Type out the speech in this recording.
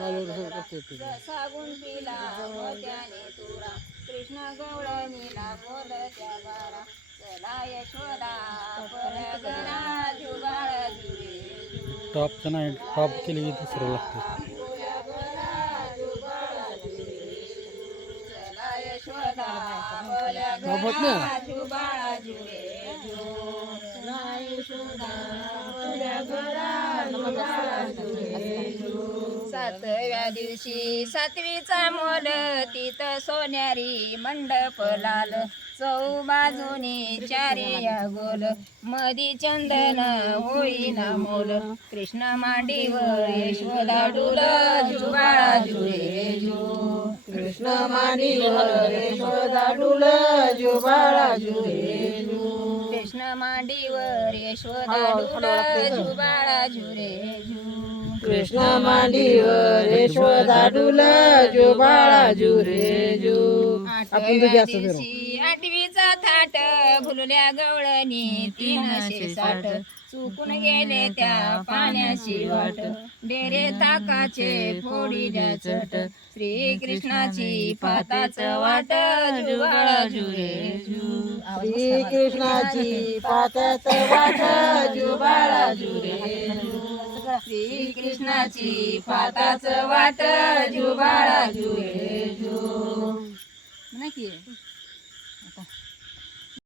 जसा गुंफिला मोत्याने तुरा कृष्ण गवळणीला बोलत्या बारा चला यशोदा पलगरा जुबाळ जुरे टॉपचं नाही टॉप केली की दुसरं लागतं चला यशोदा पलगरा जुबाळ जुरे चला यशोदा पलगरा जुबाळ जुरे सातव्या दिवशी सातवीचा मोल तिथ सोन्यारी मंडप लाल चौ बाजूनी चारी गोल मधी चंदन होईना मोल कृष्ण मांडीवर यशोदा डुल जुबाळा जुरे जु कृष्ण मांडीवर यशोदा डुल जुबाळा जुरे जु कृष्ण मांडीवर यशोदा डुल जुबाळा जुरे जु कृष्ण मांडीवर यशोदा डुल जुबाळा जुरे जु आठव्या दिवशी आठवीचा थाट भुलल्या गवळणी 360 चुकून गेले त्या पाण्याची वाट डेरे ताकाचे फोडील्या चट श्री कृष्णाची पाताच वाट जुबाळा जुरे जु श्री कृष्णाची पाताच वाट जुबाळा जुरे जु श्री कृष्णाची पाताच वाट जुबाळा जुरे जु नक्की